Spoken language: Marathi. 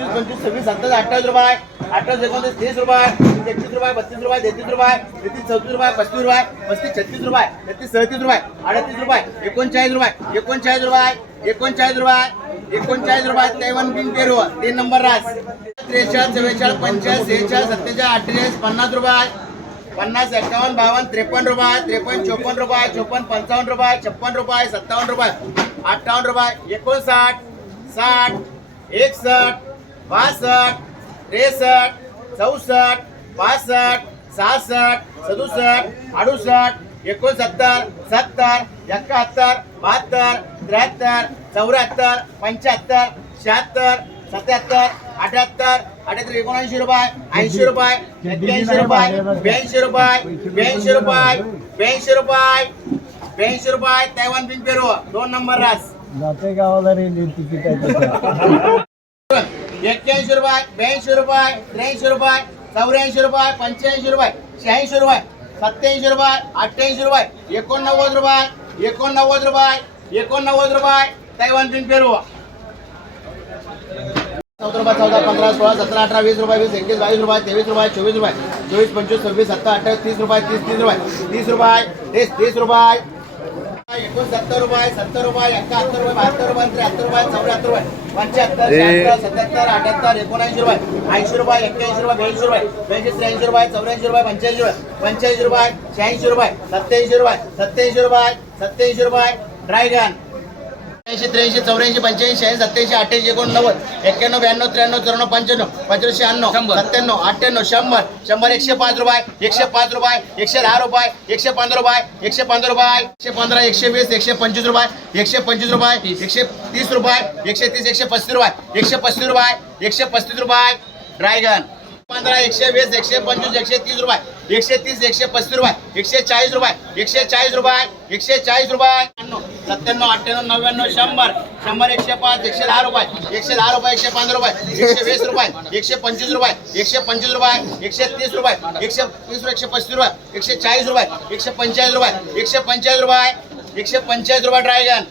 पंचवीस पंचवीस सव्वीस सत्तावीस अठ्ठावीस रुपये अठ्ठावीस एकोणतीस तीस रुपये एकतीस रुपये बत्तीस रुपये तेहतीस रुपये तेहतीस चौतीस रुपये पस्तीस रुपये पस्तीस छत्तीस रुपये छत्तीस सदतीस रुपये अडतीस रुपये एकोणचाळीस रुपये एकोणचाळीस रुपये एकोणचाळीस रुपये एकोणचाळीस रुपये तेवन तीन तेरू तीन नंबर रास. त्रेचाळीस चव्वेचाळीस पंचाळीस सेहेचाळीस सत्तेचाळीस अठ्ठेचाळीस पन्नास रुपये पन्नास एक्कावन्न बावन्न त्रेपन्न रुपये त्रेपन्न चोपन्न रुपये चोपन्न पंचावन्न रुपये छप्पन रुपये सत्तावन्न रुपये अठ्ठावन्न रुपये एकोणसाठ साठ एकसष्ट बासष्ट त्रेसष्ट चौसष्ट पासष्ट सहासष्ट सदुसष्ट अडुसष्ट एकोणसत्तर सत्तर एकाहत्तर बहात्तर त्र्याहत्तर चौऱ्याहत्तर पंच्याहत्तर शहात्तर सत्याहत्तर अठ्याहत्तर अठ्याहत्तर एकोणऐंशी रुपये ऐंशी रुपये एक्क्याऐंशी रुपये ब्याऐंशी रुपये ब्याऐंशी रुपये ब्याऐंशी रुपये ब्याऐंशी रुपये तैवान पिंपेरो दोन नंबर रास. जाते गावाला रेल्वे तिकीट एक्क्याऐंशी रुपये ब्याऐंशी रुपये त्र्याऐंशी रुपये चौऱ्याऐंशी रुपये पंच्याऐंशी रुपये शहाऐंशी रुपये सत्याऐंशी रुपये अठ्ठ्याऐंशी रुपये एकोणनव्वद रुपये एकोणनव्वद रुपये एकोणनव्वद रुपये. तैवान तीन पेरू चौदा रुपये चौदा पंधरा सोळा सतरा अठरा वीस रुपये वीस एकवीस बावीस रुपये तेवीस रुपये चोवीस रुपये चोवीस पंचवीस सव्वीस सत्तर अठ्ठावीस तीस रुपये तीस तीस रुपये तीस रुपये तीस तीस रुपये एकोणसत्तर रुपये सत्तर रुपये एकाहत्तर रुपये बहात्तर रुपये त्र्याहत्तर रुपये चौऱ्याहत्तर रुपये. पंच्याहत्तर शहात्तर सत्याहत्तर अठ्याहत्तर एकोणऐंशी रुपये. ऐंशी रुपये एक्क्याऐंशी रुपये ब्याऐंशी रुपये. ब्याऐंशी त्र्याऐंशी रुपये चौऱ्याऐंशी रुपये पंच्याऐंशी रुपये. पंच्याऐंशी रुपये शहाऐंशी रुपये सत्याऐंशी रुपये सत्याऐंशी रुपये सत्याऐंशी रुपये ड्रायगन. ऐंशी त्र्याऐंशी चौऱ्याऐंशी पंच्याऐंशी शहाऐंशी सत्याऐंशी अठ्ठ्याऐंशी एकोणनव्वद एक्क्याण्णव ब्याण्णव त्र्याण्णव चौऱ्याण्णव पंच्याण्णव पंच्याण्णव शहाण्णव सत्त्याण्णव अठ्ठ्याण्णव शंभर शंभर एकशे पाच रुपये एकशे पाच रुपये एकशे दहा रुपये एकशे पंधरा रुपये एकशे पंधरा रुपये एकशे पंधरा एकशे वीस एकशे पंचवीस रुपये एकशे पंचवीस रुपये एकशे तीस रुपये एकशे तीस एकशे पस्तीस रुपये एकशे पस्तीस रुपये एकशे पस्तीस रुपये ड्रायगन पंधरा एकशे वीस एकशे पंचवीस एकशे तीस रुपये एकशे तीस एकशे पस्तीस रुपये एकशे चाळीस रुपये एकशे चाळीस रुपये एकशे चाळीस रुपये सत्त्याण्णव अठ्ठ्याण्णव नव्याण्णव शंभर शंभर एकशे पाच एकशे दहा रुपये एकशे दहा रुपये एकशे पंधरा रुपये एकशे वीस रुपये एकशे पंचवीस रुपये एकशे पंचवीस रुपये एकशे तीस रुपये एकशे तीस एकशे पस्तीस रुपये एकशे चाळीस रुपये एकशे पंचेचाळीस रुपये एकशे पंचेचाळीस रुपये एकशे पंचेचाळीस रुपये ड्रायगन